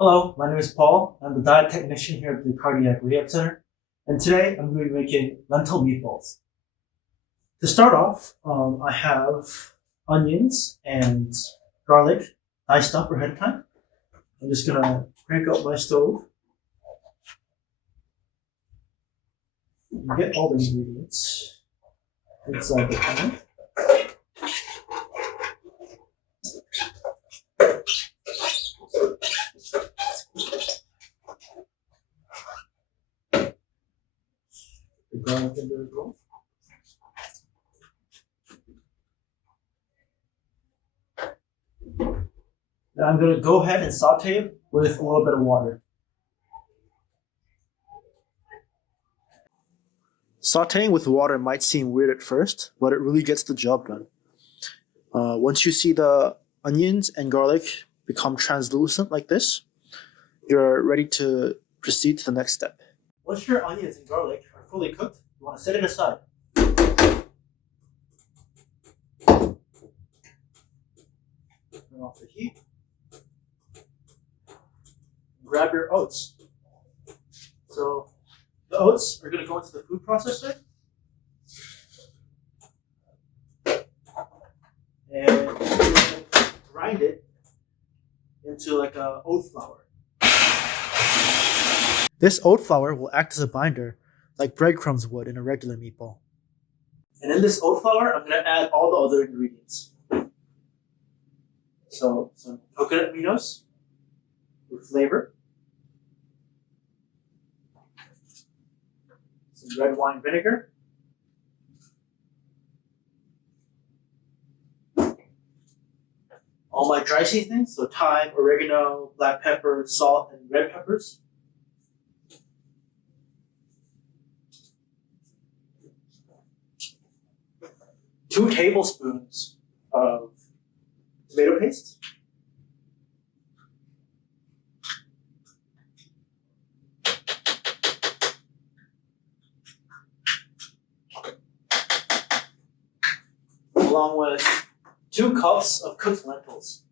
Hello, my name is Paul. I'm the diet technician here at the Cardiac Rehab Center, and today I'm going to be making lentil meatballs. To start off, I have onions and garlic diced up ahead of time. I'm just going to crank up my stove and get all the ingredients inside the pan. The garlic in there as well. Now I'm going to go ahead and saute it with a little bit of water. Sauteing with water might seem weird at first, but it really gets the job done. Once you see the onions and garlic become translucent like this, you're ready to proceed to the next step. Once your onions and garlic are fully cooked, you want to set it aside. Turn off the heat. Grab your oats. So the oats are going to go into the food processor. And grind it into like a oat flour. This oat flour will act as a binder like breadcrumbs would in a regular meatball. And in this oat flour, I'm going to add all the other ingredients. So some coconut aminos for flavor, some red wine vinegar, all my dry seasonings, so thyme, oregano, black pepper, salt, and red peppers. Two tablespoons of tomato paste. Along with 2 cups of cooked lentils.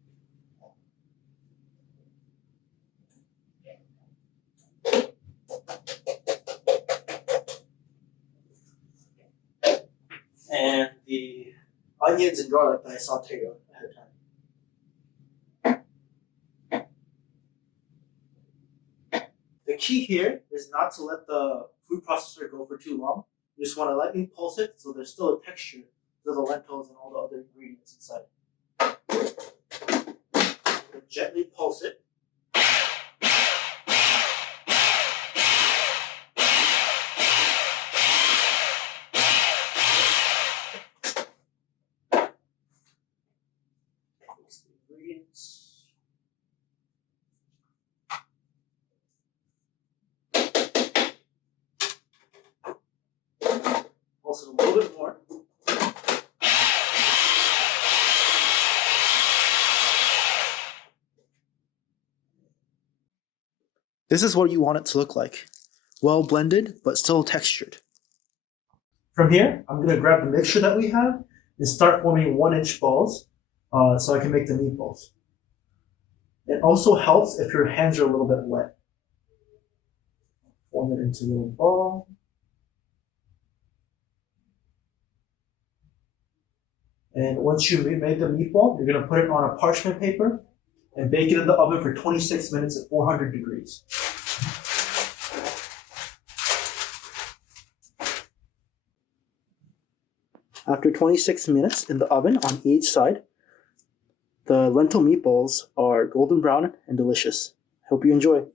And the onions and garlic that I sauteed ahead of time. The key here is not to let the food processor go for too long. You just want to lightly pulse it so there's still a texture to the lentils and all the other ingredients inside. Gently pulse it. Mix the ingredients. Pulse it a little bit more. This is what you want it to look like. Well blended, but still textured. From here, I'm going to grab the mixture that we have and start forming 1-inch balls so I can make the meatballs. It also helps if your hands are a little bit wet. Form it into a little ball. And once you made the meatball, you're going to put it on a parchment paper and bake it in the oven for 26 minutes at 400 degrees. After 26 minutes in the oven on each side, the lentil meatballs are golden brown and delicious. Hope you enjoy.